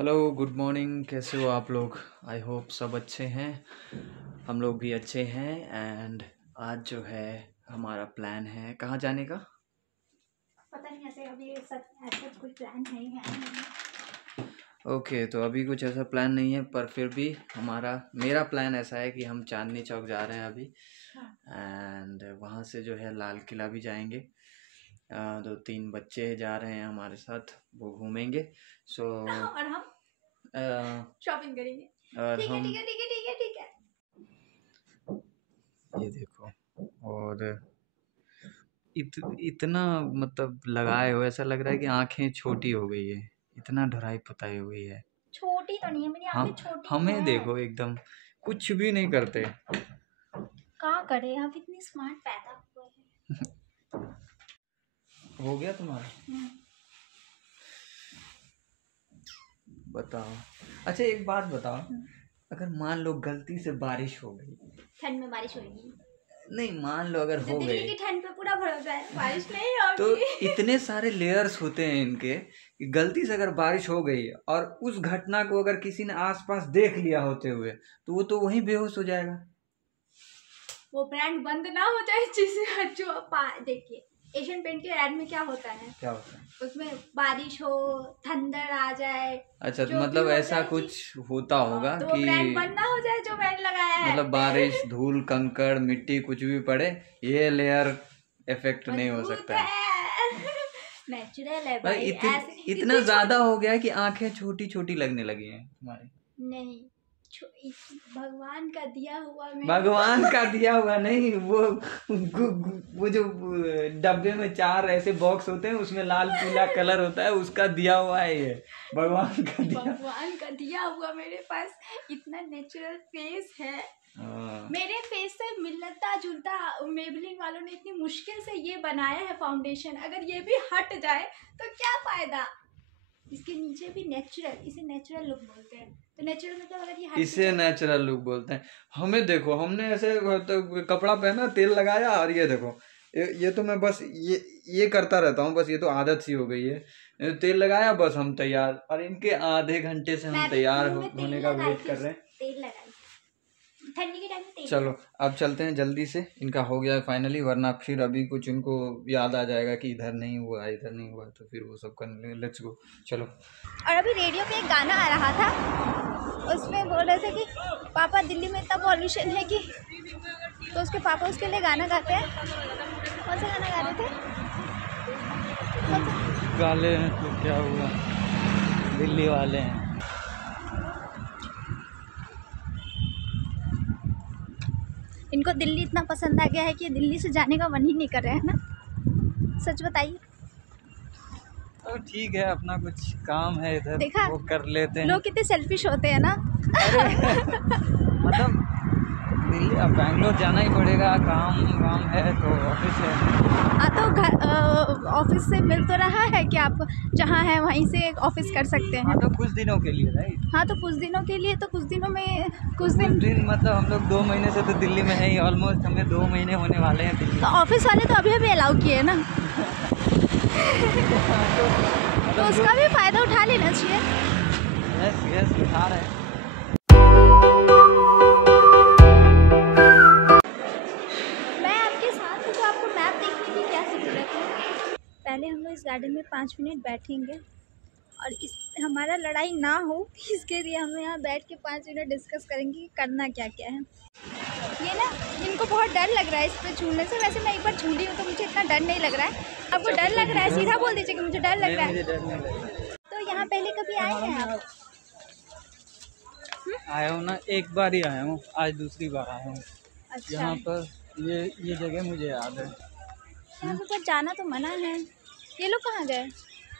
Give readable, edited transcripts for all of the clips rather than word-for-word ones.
Hello, good morning. कैसे हो आप लोग? आई होप सब अच्छे हैं। हम लोग भी अच्छे हैं। एंड आज जो है हमारा प्लान है कहाँ जाने का। पता नहीं, ऐसे अभी ऐसा कुछ प्लान नहीं है। ओके, तो अभी कुछ ऐसा प्लान नहीं है, पर फिर भी मेरा प्लान ऐसा है कि हम चांदनी चौक जा रहे हैं अभी। एंड वहाँ से जो है लाल किला भी जाएंगे। 2-3 बच्चे जा रहे हैं हमारे साथ, वो घूमेंगे। सो और हम शॉपिंग करेंगे। और ठीक है, हम ठीक है, ठीक है, ठीक है, ठीक है। ये देखो, और इतना मतलब लगाए हो, ऐसा लग रहा है कि आंखें छोटी हो गई है, इतना ढराई पुताई हुई है। छोटी तो नहीं है, मेरी आंखें हम छोटी हमें है। देखो, एकदम कुछ भी नहीं करते। क्या करे, आप इतनी स्मार्ट पैदा हुए हैं। हो गया तुम्हारा? हम्म। बताओ। अच्छा, एक बात बताओ, अगर मान लो गलती से बारिश हो गई। ठंड में बारिश होगी? नहीं, मान लो अगर हो दिल्ली गई की ठंड पे पूरा भरोसा है, बारिश नहीं तो होगी। इतने सारे लेयर्स होते हैं इनके कि गलती से अगर बारिश हो गई और उस घटना को अगर किसी ने आसपास देख लिया होते हुए, तो वो तो वहीं बेहोश हो जाएगा। वो ब्रांड बंद ना हो जाए जिसे जो देखिए, एशियन पेंट के ऐड में क्या होता है, क्या होता है? उसमें बारिश हो, थंडर आ जाए, अच्छा, तो जो भी मतलब हो ऐसा जाए कुछ होता होगा तो वो कि ब्रांड बंद ना हो जाए जो मैंने लगाया है। मतलब बारिश, धूल, कंकड़, मिट्टी कुछ भी पड़े, ये लेयर इफेक्ट नहीं हो मजबूत सकता है। है। नेचुरल है भाई, भाई, ऐसे इतना इतनी ज्यादा छोटी हो गया है कि आंखें छोटी छोटी लगने लगी हैं तुम्हारी। नहीं। भगवान का दिया हुआ मेरे भगवान का दिया हुआ नहीं, वो जो डब्बे में 4 ऐसे बॉक्स होते हैं, उसमें लाल पीला कलर होता है, उसका दिया हुआ है ये। भगवान का दिया। भगवान का दिया हुआ मेरे पास इतना नेचुरल फेस है। मेरे फेस से मिलता जुलता मेबलिन वालों ने इतनी मुश्किल से ये बनाया है फाउंडेशन, अगर ये भी हट जाए तो क्या फायदा। इसके नीचे भी नेचुरल, इसे नेचुरल लुक बोलते हैं। तो नेचुरल मतलब अगर ये हट इसे नेचुरल लुक बोलते हैं। हमें देखो, हमने ऐसे तो कपड़ा पहना, तेल लगाया, और ये देखो, ये तो मैं बस ये करता रहता हूँ, बस ये तो आदत सी हो गई है। तेल लगाया, बस हम तैयार। और इनके आधे घंटे से हम तैयार होने का वेट कर रहे हैं। तेल लगाई ठंडी के टाइम में तेल। चलो, अब चलते हैं जल्दी से, इनका हो गया फाइनली, वरना फिर अभी कुछ इनको याद आ जाएगा कि इधर नहीं हुआ, इधर नहीं हुआ, तो फिर वो सब करने। लेट्स गो, चलो। और अभी रेडियो पे एक गाना आ रहा था, उसमें बोल रहे थे कि पापा दिल्ली में इतना पॉल्यूशन है कि, तो उसके पापा उसके लिए गाना गाते हैं। कौन सा गाना गा रहे थे? काले हैं तो क्या हुआ, दिल्ली वाले हैं। इनको दिल्ली इतना पसंद आ गया है कि दिल्ली से जाने का मन ही नहीं कर रहे हैं ना। सच बताइए। तो ठीक है, अपना कुछ काम है इधर, देखा, वो कर लेते हैं। लोग कितने सेल्फिश होते हैं ना। मतलब दिल्ली, अब बैंगलोर जाना ही पड़ेगा, काम है तो ऑफिस है। हाँ, तो घर ऑफिस से मिल तो रहा है कि आप जहाँ हैं वहीं से ऑफिस कर सकते हैं। हाँ, तो कुछ दिनों के लिए, राइट। हाँ, तो कुछ दिनों के लिए, तो कुछ दिनों में कुछ दिन मतलब हम लोग 2 महीने से तो दिल्ली में है ही, ऑलमोस्ट हमें 2 महीने होने वाले हैं दिल्ली। तो ऑफिस वाले तो अभी भी अलाउ किए ना। तो उसका भी फायदा उठा लेना चाहिए। यस उठा रहे हैं। मैं आपके साथ हूँ तो आपको मैप देखने की क्या ज़रूरत है। पहले हम लोग इस गार्डन में 5 मिनट बैठेंगे, और इस हमारा लड़ाई ना हो इसके लिए हम यहाँ बैठ के 5 मिनट डिस्कस करेंगे कि करना क्या क्या है। ये ना, इनको बहुत डर लग रहा है इस पर छूने से। वैसे मैं एक बार छू ली हूँ तो मुझे इतना डर नहीं लग रहा है। आपको डर लग रहा है? सीधा बोल दीजिए कि मुझे डर लग रहा है। तो यहाँ पहले कभी आए हैं आप? आया हूँ ना, एक बार ही आया हूँ, आज दूसरी बार आया हूँ। अच्छा, यहाँ पर ये जगह मुझे याद है। यहाँ पे पर जाना तो मना है। ये लोग कहाँ गए?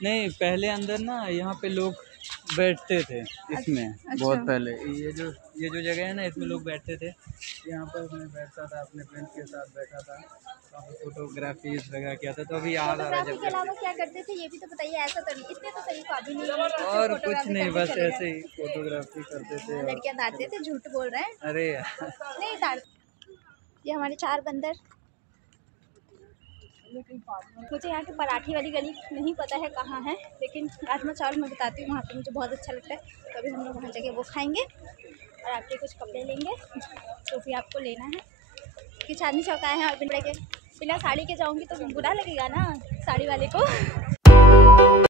नहीं, पहले अंदर ना यहाँ पे लोग बैठते थे इसमें। अच्छा। बहुत पहले ये जो जगह है ना, इसमें लोग बैठते थे। यहाँ पर मैं बैठता था, अपने फ्रेंड्स के साथ बैठा था, फोटोग्राफी वगैरह किया था। तो अभी याद आ रहा है फोटोग्राफी जब के अलावा क्या करते थे ये भी तो बताइए। ऐसा तो नहीं, इतने तो शरीफ आदमी नहीं है कि और सिर्फ कुछ फोटोग्राफी नहीं, करके बस चले ऐसे गए। ही फोटोग्राफी करते थे। लड़कियां ताड़ते थे, झूठ बोल रहे हैं। अरे यार, नहीं ताड़। ये हमारे 4 बंदर। मुझे यहाँ की पराठी वाली गली नहीं पता है कहाँ है, लेकिन राजमा चावल मैं बताती हूँ, वहाँ पे मुझे बहुत अच्छा लगता है। तो अभी हम लोग वहाँ जगह वो खाएंगे और आपके कुछ कपड़े लेंगे जो भी आपको लेना है, कि चांदनी चौक आए हैं और बिना साड़ी के जाऊँगी तो बुरा लगेगा ना साड़ी वाले को।